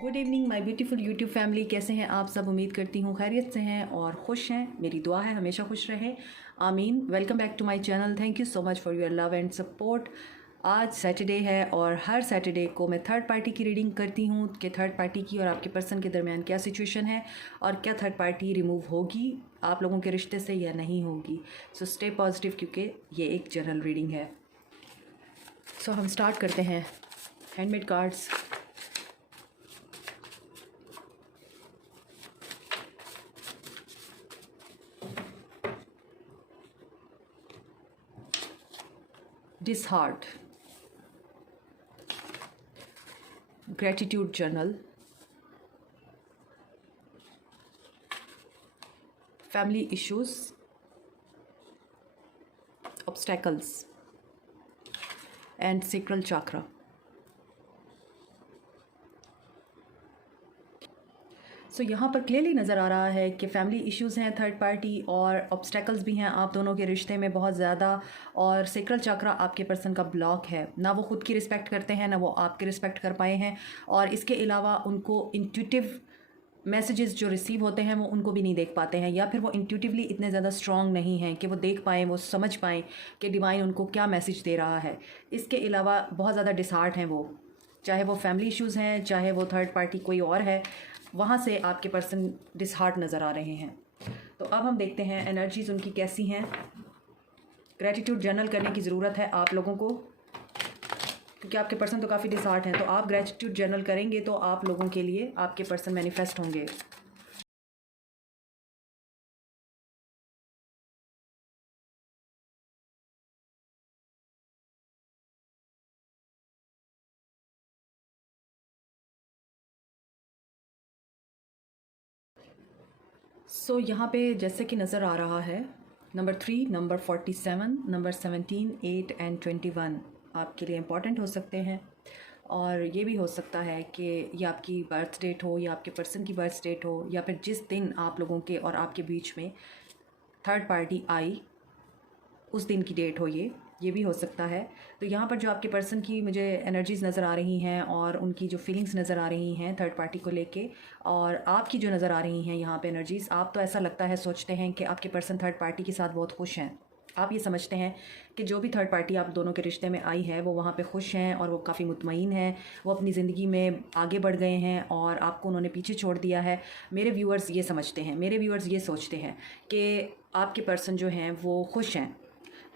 Good evening my beautiful YouTube family. कैसे हैं आप सब? उम्मीद करती हूँ खैरियत से हैं और खुश हैं। मेरी दुआ है हमेशा खुश रहें, आमीन। Welcome back to my channel. Thank you so much for your love and support. आज सैटरडे है और हर सैटरडे को मैं थर्ड पार्टी की रीडिंग करती हूँ कि थर्ड पार्टी की और आपके पर्सन के दरमियान क्या सिचुएशन है और क्या थर्ड पार्टी रिमूव होगी आप लोगों के रिश्ते से या नहीं होगी। सो स्टे पॉजिटिव, क्योंकि ये एक जनरल रीडिंग है। सो हम स्टार्ट करते हैं। Handmade cards, disheart, gratitude journal, family issues, obstacles and sacral chakra. सो यहाँ पर क्लियरली नज़र आ रहा है कि फैमिली इश्यूज़ हैं थर्ड पार्टी और ऑब्स्टेकल्स भी हैं आप दोनों के रिश्ते में बहुत ज़्यादा। और सेक्रल चक्रा आपके पर्सन का ब्लॉक है, ना वो ख़ुद की रिस्पेक्ट करते हैं ना वो आपकी रिस्पेक्ट कर पाए हैं। और इसके अलावा उनको इंट्यूटिव मैसेजेस जो रिसीव होते हैं वो उनको भी नहीं देख पाते हैं, या फिर वो इंट्यूटिवली इतने ज़्यादा स्ट्रॉन्ग नहीं हैं कि वो देख पाएँ, वो समझ पाएँ कि डिवाइन उनको क्या मैसेज दे रहा है। इसके अलावा बहुत ज़्यादा डिसहार्ट हैं वो, चाहे वो फैमिली इश्यूज़ हैं चाहे वो थर्ड पार्टी कोई और है, वहाँ से आपके पर्सन डिसहार्ट नज़र आ रहे हैं। तो अब हम देखते हैं एनर्जीज़ उनकी कैसी हैं। ग्रेटिट्यूड जर्नल करने की ज़रूरत है आप लोगों को, क्योंकि आपके पर्सन तो काफ़ी डिसहार्ट हैं। तो आप ग्रेटिट्यूड जर्नल करेंगे तो आप लोगों के लिए आपके पर्सन मैनिफेस्ट होंगे। सो यहाँ पे जैसे कि नज़र आ रहा है, नंबर 3, नंबर 47, नंबर 17, 8 एंड 21 आपके लिए इम्पॉर्टेंट हो सकते हैं। और ये भी हो सकता है कि ये आपकी बर्थ डेट हो या आपके पर्सन की बर्थ डेट हो, या फिर जिस दिन आप लोगों के और आपके बीच में थर्ड पार्टी आई उस दिन की डेट हो, ये भी हो सकता है। तो यहाँ पर जो आपके पर्सन की मुझे एनर्जीज़ नज़र आ रही हैं और उनकी जो फीलिंग्स नज़र आ रही हैं थर्ड पार्टी को लेके, और आपकी जो नज़र आ रही हैं यहाँ पे एनर्जीज़, आप तो ऐसा लगता है सोचते हैं कि आपके पर्सन थर्ड पार्टी के साथ बहुत खुश हैं। आप ये समझते हैं कि जो भी थर्ड पार्टी आप दोनों के रिश्ते में आई है वो वहाँ पे खुश हैं और वो काफ़ी मुतमईन हैं, वो अपनी ज़िंदगी में आगे बढ़ गए हैं और आपको उन्होंने पीछे छोड़ दिया है। मेरे व्यूअर्स ये समझते हैं, मेरे व्यूअर्स ये सोचते हैं कि आपके पर्सन जो हैं वो खुश हैं,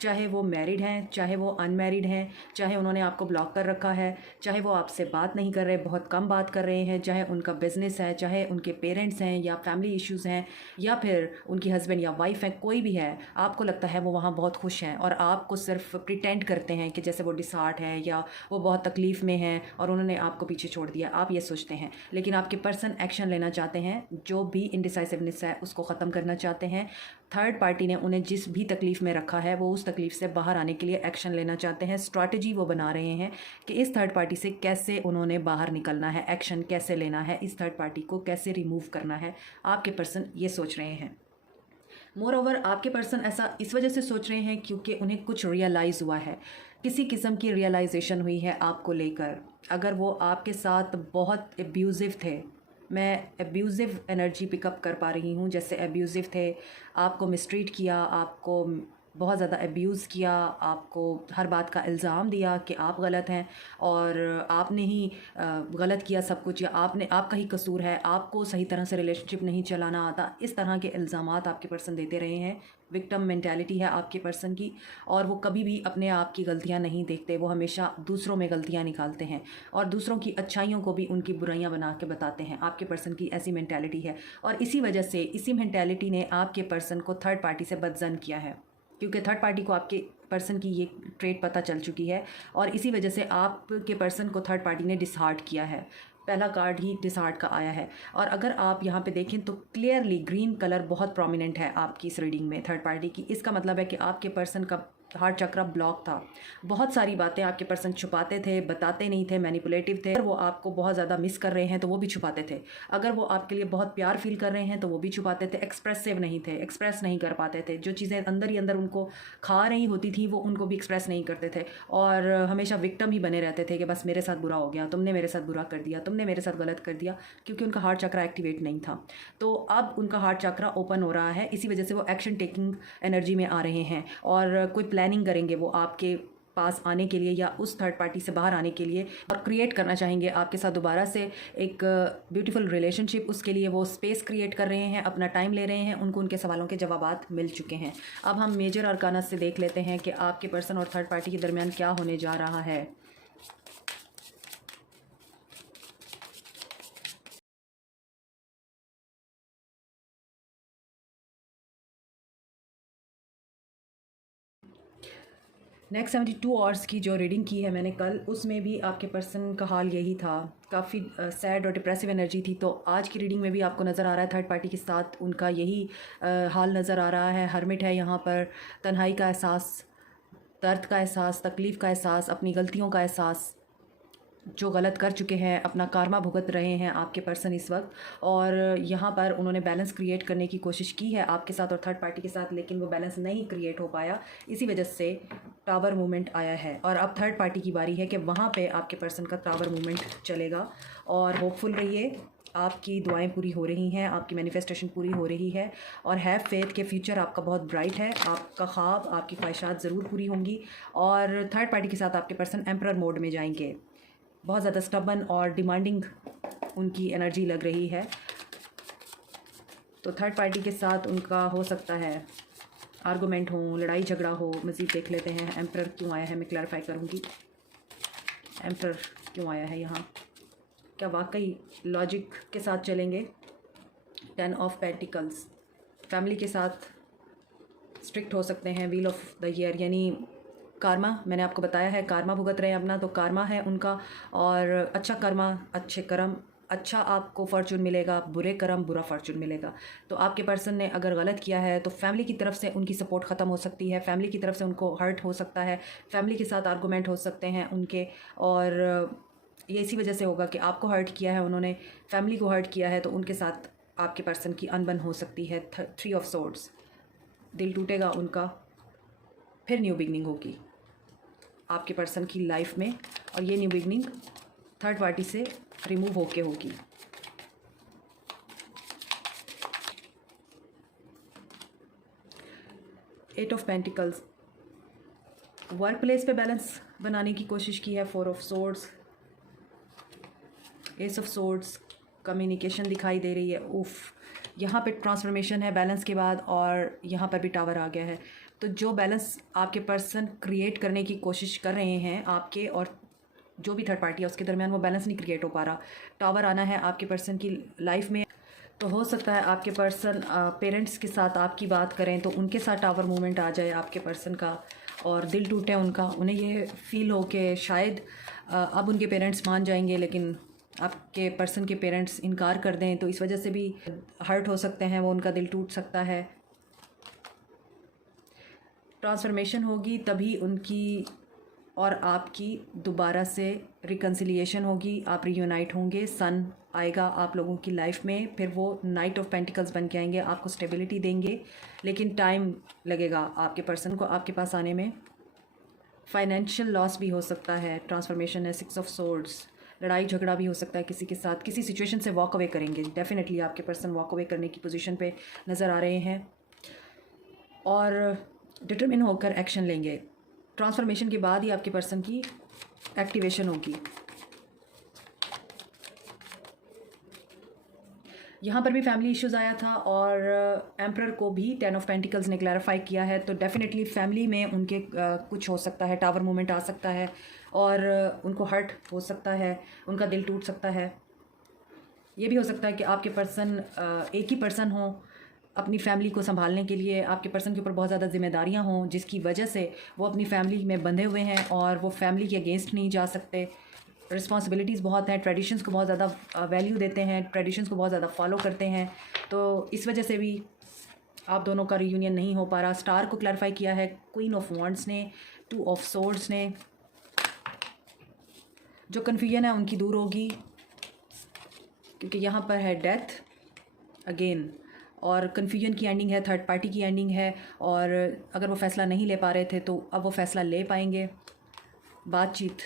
चाहे वो मैरिड हैं चाहे वो अनमैरिड हैं, चाहे उन्होंने आपको ब्लॉक कर रखा है, चाहे वो आपसे बात नहीं कर रहे, बहुत कम बात कर रहे हैं, चाहे उनका बिज़नेस है, चाहे उनके पेरेंट्स हैं या फैमिली इश्यूज़ हैं, या फिर उनकी हस्बैंड या वाइफ है, कोई भी है, आपको लगता है वो वहाँ बहुत खुश हैं और आपको सिर्फ प्रिटेंड करते हैं कि जैसे वो डिसहार्ट है या वो बहुत तकलीफ़ में हैं और उन्होंने आपको पीछे छोड़ दिया, आप ये सोचते हैं। लेकिन आपके पर्सन एक्शन लेना चाहते हैं, जो भी इनडिसाइसिवनेस है उसको ख़त्म करना चाहते हैं। थर्ड पार्टी ने उन्हें जिस भी तकलीफ़ में रखा है वो उस तकलीफ़ से बाहर आने के लिए एक्शन लेना चाहते हैं। स्ट्रैटेजी वो बना रहे हैं कि इस थर्ड पार्टी से कैसे उन्होंने बाहर निकलना है, एक्शन कैसे लेना है, इस थर्ड पार्टी को कैसे रिमूव करना है, आपके पर्सन ये सोच रहे हैं। मोर ओवर आपके पर्सन ऐसा इस वजह से सोच रहे हैं क्योंकि उन्हें कुछ रियलाइज़ हुआ है, किसी किस्म की रियलाइजेशन हुई है आपको लेकर। अगर वो आपके साथ बहुत एब्यूज़िव थे, मैं एब्यूज़िव एनर्जी पिकअप कर पा रही हूँ, जैसे एब्यूज़िव थे, आपको मिसट्रीट किया, आपको बहुत ज़्यादा एब्यूज़ किया, आपको हर बात का इल्ज़ाम दिया कि आप गलत हैं और आपने ही गलत किया सब कुछ, या आपका ही कसूर है, आपको सही तरह से रिलेशनशिप नहीं चलाना आता, इस तरह के इल्ज़ामात आपके पर्सन देते रहे हैं। विक्टिम मेंटालिटी है आपके पर्सन की, और वो कभी भी अपने आप की गलतियां नहीं देखते, वो हमेशा दूसरों में गलतियां निकालते हैं और दूसरों की अच्छाइयों को भी उनकी बुराइयां बना के बताते हैं। आपके पर्सन की ऐसी मेंटालिटी है और इसी वजह से, इसी मेंटालिटी ने आपके पर्सन को थर्ड पार्टी से बदज़न किया है, क्योंकि थर्ड पार्टी को आपके पर्सन की ये ट्रेट पता चल चुकी है और इसी वजह से आपके पर्सन को थर्ड पार्टी ने डिसहार्ट किया है। पहला कार्ड ही डिसहार्ट का आया है और अगर आप यहाँ पे देखें तो क्लियरली ग्रीन कलर बहुत प्रोमिनेंट है आपकी इस रीडिंग में थर्ड पार्टी की। इसका मतलब है कि आपके पर्सन का हार्ट चक्रा ब्लॉक था। बहुत सारी बातें आपके पर्सन छुपाते थे, बताते नहीं थे, मैनिपुलेटिव थे। अगर वो आपको बहुत ज़्यादा मिस कर रहे हैं तो वो भी छुपाते थे। अगर वो आपके लिए बहुत प्यार फील कर रहे हैं तो वो भी छुपाते थे। एक्सप्रेसिव नहीं थे, एक्सप्रेस नहीं कर पाते थे। जो चीज़ें अंदर ही अंदर उनको खा रही होती थी वो उनको भी एक्सप्रेस नहीं करते थे, और हमेशा विक्टिम ही बने रहते थे कि बस मेरे साथ बुरा हो गया, तुमने मेरे साथ बुरा कर दिया, तुमने मेरे साथ गलत कर दिया, क्योंकि उनका हार्ट चक्रा एक्टिवेट नहीं था। तो अब उनका हार्ट चक्रा ओपन हो रहा है, इसी वजह से वो एक्शन टेकिंग एनर्जी में आ रहे हैं और कोई प्लानिंग करेंगे वो आपके पास आने के लिए या उस थर्ड पार्टी से बाहर आने के लिए, और क्रिएट करना चाहेंगे आपके साथ दोबारा से एक ब्यूटीफुल रिलेशनशिप। उसके लिए वो स्पेस क्रिएट कर रहे हैं, अपना टाइम ले रहे हैं, उनको उनके सवालों के जवाबात मिल चुके हैं। अब हम मेजर अरकाना से देख लेते हैं कि आपके पर्सन और थर्ड पार्टी के दरमियान क्या होने जा रहा है। नेक्स्ट 72 आवर्स की जो रीडिंग की है मैंने कल, उसमें भी आपके पर्सन का हाल यही था, काफ़ी सैड और डिप्रेसिव एनर्जी थी। तो आज की रीडिंग में भी आपको नज़र आ रहा है थर्ड पार्टी के साथ उनका यही हाल नज़र आ रहा है। हर्मिट है यहाँ पर, तन्हाई का एहसास, दर्द का एहसास, तकलीफ़ का एहसास, अपनी गलतियों का एहसास, जो गलत कर चुके हैं, अपना कारमा भुगत रहे हैं आपके पर्सन इस वक्त। और यहाँ पर उन्होंने बैलेंस क्रिएट करने की कोशिश की है आपके साथ और थर्ड पार्टी के साथ, लेकिन वो बैलेंस नहीं क्रिएट हो पाया। इसी वजह से टावर मूवमेंट आया है और अब थर्ड पार्टी की बारी है कि वहाँ पे आपके पर्सन का टावर मूवमेंट चलेगा। और होपफुल रहिए, आपकी दुआएं पूरी हो रही हैं, आपकी मैनिफेस्टेशन पूरी हो रही है, और हैव फेथ के फ्यूचर आपका बहुत ब्राइट है। आपका ख्वाब, आपकी ख्वाहिशात ज़रूर पूरी होंगी। और थर्ड पार्टी के साथ आपके पर्सन एम्परर मोड में जाएंगे। बहुत ज़्यादा स्टबन और डिमांडिंग उनकी एनर्जी लग रही है। तो थर्ड पार्टी के साथ उनका हो सकता है आर्गूमेंट हो, लड़ाई झगड़ा हो। मज़ीद देख लेते हैं एम्परर क्यों आया है, मैं क्लैरिफाई करूँगी एम्परर क्यों आया है यहाँ। क्या वाकई लॉजिक के साथ चलेंगे? 10 ऑफ पेंटिकल्स, फैमिली के साथ स्ट्रिक्ट हो सकते हैं। व्हील ऑफ द ईयर यानी कारमा, मैंने आपको बताया है कारमा भुगत रहे हैं अपना, तो कारमा है उनका। और अच्छा कर्मा, अच्छे कर्म, अच्छा आपको फॉर्चून मिलेगा, बुरे कर्म बुरा फॉर्चून मिलेगा। तो आपके पर्सन ने अगर गलत किया है तो फैमिली की तरफ से उनकी सपोर्ट ख़त्म हो सकती है, फैमिली की तरफ से उनको हर्ट हो सकता है, फैमिली के साथ आर्गूमेंट हो सकते हैं उनके। और ये इसी वजह से होगा कि आपको हर्ट किया है उन्होंने, फैमिली को हर्ट किया है, तो उनके साथ आपके पर्सन की अनबन हो सकती है। 3 ऑफ सोर्ड्स, दिल टूटेगा उनका, फिर न्यू बिगनिंग होगी आपके पर्सन की लाइफ में, और ये न्यू बिगनिंग थर्ड पार्टी से रिमूव होके होगी। Eight of pentacles, work place पे बैलेंस बनाने की कोशिश की है। 4 of swords, ace of swords, communication दिखाई दे रही है। उफ, यहाँ पे ट्रांसफॉर्मेशन है बैलेंस के बाद, और यहाँ पर भी टावर आ गया है। तो जो बैलेंस आपके पर्सन क्रिएट करने की कोशिश कर रहे हैं आपके और जो भी थर्ड पार्टी है उसके दरमियान, वो बैलेंस नहीं क्रिएट हो पा रहा। टावर आना है आपके पर्सन की लाइफ में। तो हो सकता है आपके पर्सन पेरेंट्स के साथ आपकी बात करें तो उनके साथ टावर मूवमेंट आ जाए आपके पर्सन का, और दिल टूटे उनका। उन्हें ये फील हो कि शायद अब उनके पेरेंट्स मान जाएंगे, लेकिन आपके पर्सन के पेरेंट्स इनकार कर दें, तो इस वजह से भी हर्ट हो सकते हैं वो, उनका दिल टूट सकता है। ट्रांसफॉर्मेशन होगी तभी उनकी और आपकी दोबारा से रिकन्सिलिएशन होगी, आप रियूनाइट होंगे, सन आएगा आप लोगों की लाइफ में, फिर वो नाइट ऑफ पेंटिकल्स बन के आएंगे, आपको स्टेबिलिटी देंगे, लेकिन टाइम लगेगा आपके पर्सन को आपके पास आने में। फाइनेंशियल लॉस भी हो सकता है, ट्रांसफॉर्मेशन है। 6 ऑफ सोर्ड्स, लड़ाई झगड़ा भी हो सकता है किसी के साथ, किसी सिचुएशन से वॉक अवे करेंगे। डेफिनेटली आपके पर्सन वॉक अवे करने की पोजीशन पे नज़र आ रहे हैं और डिटरमिन होकर एक्शन लेंगे। ट्रांसफॉर्मेशन के बाद ही आपके पर्सन की एक्टिवेशन होगी। यहाँ पर भी फैमिली इश्यूज़ आया था और एम्परर को भी 10 ऑफ पेंटिकल्स ने क्लैरिफाई किया है। तो डेफिनेटली फैमिली में उनके कुछ हो सकता है, टावर मूवमेंट आ सकता है और उनको हर्ट हो सकता है, उनका दिल टूट सकता है। ये भी हो सकता है कि आपके पर्सन एक ही पर्सन हो अपनी फैमिली को संभालने के लिए, आपके पर्सन के ऊपर बहुत ज़्यादा जिम्मेदारियां हों जिसकी वजह से वो अपनी फैमिली में बंधे हुए हैं और वो फैमिली के अगेंस्ट नहीं जा सकते। रिस्पॉन्सिबिलिटीज़ बहुत हैं, ट्रेडिशंस को बहुत ज़्यादा वैल्यू देते हैं, ट्रेडिशंस को बहुत ज़्यादा फॉलो करते हैं। तो इस वजह से भी आप दोनों का रियूनियन नहीं हो पा रहा। स्टार को क्लैरिफाई किया है क्वीन ऑफ वॉन्ड्स ने, 2 ऑफ सोर्ड्स ने। जो कन्फ्यूजन है उनकी दूर होगी, क्योंकि यहाँ पर है डेथ अगेन, और कन्फ्यूजन की एंडिंग है, थर्ड पार्टी की एंडिंग है। और अगर वो फ़ैसला नहीं ले पा रहे थे तो अब वो फ़ैसला ले पाएंगे। बातचीत,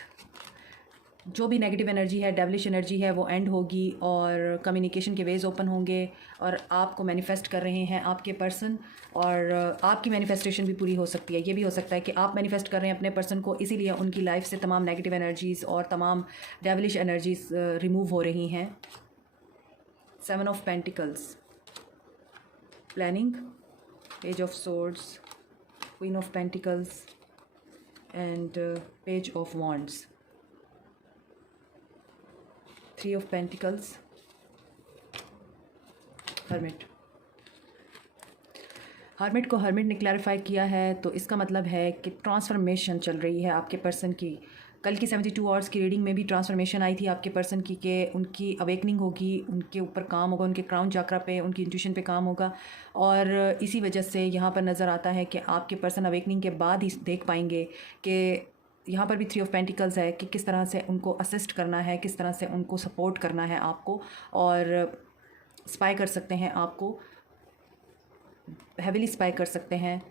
जो भी नेगेटिव एनर्जी है, डेविलिश एनर्जी है, वो एंड होगी और कम्युनिकेशन के वेज ओपन होंगे। और आपको मैनिफेस्ट कर रहे हैं आपके पर्सन, और आपकी मैनिफेस्टेशन भी पूरी हो सकती है। ये भी हो सकता है कि आप मैनिफेस्ट कर रहे हैं अपने पर्सन को, इसीलिए उनकी लाइफ से तमाम नेगेटिव एनर्जीज़ और तमाम डेविलिश एनर्जीज़ रिमूव हो रही हैं। 7 of pentacles, planning, page of swords, queen of pentacles and page of wands, 3 of pentacles, hermit. Hermit को हर्मिट ने क्लैरिफाई किया है, तो इसका मतलब है कि ट्रांसफॉर्मेशन चल रही है आपके पर्सन की। कल की 72 आवर्स की रीडिंग में भी ट्रांसफॉर्मेशन आई थी आपके पर्सन की, कि उनकी अवेकनिंग होगी, उनके ऊपर काम होगा, उनके क्राउन चक्रा पे, उनकी इंट्यूशन पे काम होगा। और इसी वजह से यहाँ पर नज़र आता है कि आपके पर्सन अवेकनिंग के बाद ही देख पाएंगे कि यहाँ पर भी 3 ऑफ पेंटिकल्स है, कि किस तरह से उनको असिस्ट करना है, किस तरह से उनको सपोर्ट करना है आपको, और स्पाई कर सकते हैं आपको, हैवीली स्पाई कर सकते हैं।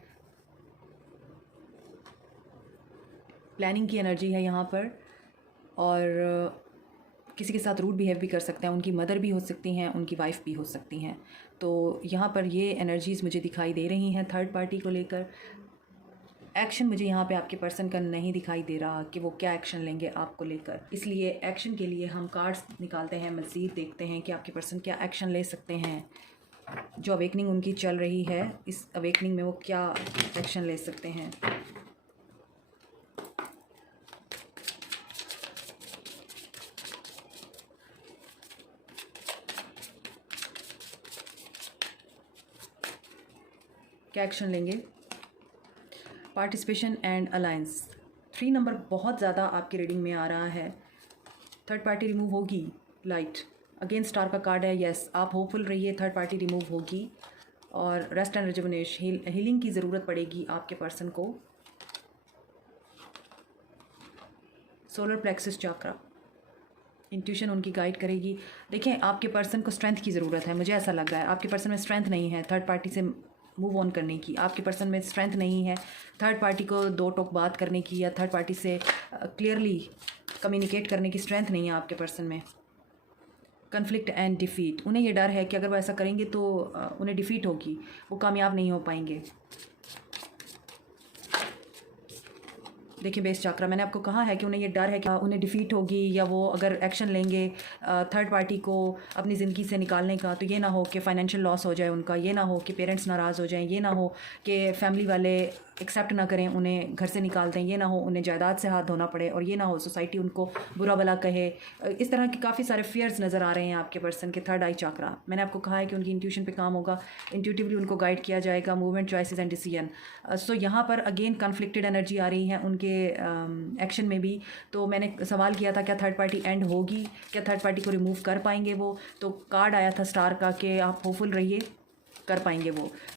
प्लानिंग की एनर्जी है यहाँ पर, और किसी के साथ रूड बिहेव भी कर सकते हैं। उनकी मदर भी हो सकती हैं, उनकी वाइफ भी हो सकती हैं। तो यहाँ पर ये एनर्जीज़ मुझे दिखाई दे रही हैं थर्ड पार्टी को लेकर। एक्शन मुझे यहाँ पे आपके पर्सन का नहीं दिखाई दे रहा कि वो क्या एक्शन लेंगे आपको लेकर, इसलिए एक्शन के लिए हम कार्ड्स निकालते हैं, मज़ीद देखते हैं कि आपके पर्सन क्या एक्शन ले सकते हैं। जो अवेकनिंग उनकी चल रही है, इस अवेकनिंग में वो क्या एक्शन ले सकते हैं। क्या एक्शन लेंगे। पार्टिसिपेशन एंड अलायंस, 3 नंबर बहुत ज़्यादा आपकी रीडिंग में आ रहा है। थर्ड पार्टी रिमूव होगी, लाइट अगेन स्टार का कार्ड है। यस, आप होपफुल रहिए, थर्ड पार्टी रिमूव होगी और रेस्ट एंड रिजुवनेशन, हीलिंग की ज़रूरत पड़ेगी आपके पर्सन को। सोलर प्लेक्सस चक्रा, इंट्यूशन उनकी गाइड करेगी। देखें, आपके पर्सन को स्ट्रेंथ की ज़रूरत है, मुझे ऐसा लग रहा है आपके पर्सन में स्ट्रेंथ नहीं है थर्ड पार्टी से मूव ऑन करने की। आपके पर्सन में स्ट्रेंथ नहीं है थर्ड पार्टी को दो टोक बात करने की, या थर्ड पार्टी से क्लियरली कम्युनिकेट करने की स्ट्रेंथ नहीं है आपके पर्सन में। कन्फ्लिक्ट एंड डिफ़ीट, उन्हें ये डर है कि अगर वो ऐसा करेंगे तो उन्हें डिफ़ीट होगी, वो कामयाब नहीं हो पाएंगे। देखिए बेस चक्रा, मैंने आपको कहा है कि उन्हें ये डर है कि उन्हें डिफ़ीट होगी, या वो अगर एक्शन लेंगे थर्ड पार्टी को अपनी ज़िंदगी से निकालने का, तो ये ना हो कि फ़ाइनेंशियल लॉस हो जाए उनका, ये ना हो कि पेरेंट्स नाराज़ हो जाएं, ये ना हो कि फैमिली वाले एक्सेप्ट ना करें, उन्हें घर से निकाल दें, ये ना हो उन्हें जायदाद से हाथ धोना पड़े, और ये ना हो सोसाइटी उनको बुरा भला कहे। इस तरह के काफ़ी सारे फियर्स नज़र आ रहे हैं आपके पर्सन के थर्ड आई चक्रा। मैंने आपको कहा है कि उनकी इंट्यूशन पे काम होगा, इंट्यूटिवली उनको गाइड किया जाएगा, मूवमेंट, चॉइसेस एंड डिसीजन। सो यहाँ पर अगेन कन्फ्लिक्टेड एनर्जी आ रही है उनके एक्शन में भी। तो मैंने सवाल किया था क्या थर्ड पार्टी एंड होगी, क्या थर्ड पार्टी को रिमूव कर पाएंगे वो, तो कार्ड आया था स्टार का कि आप होपफुल रहिए, कर पाएंगे वो।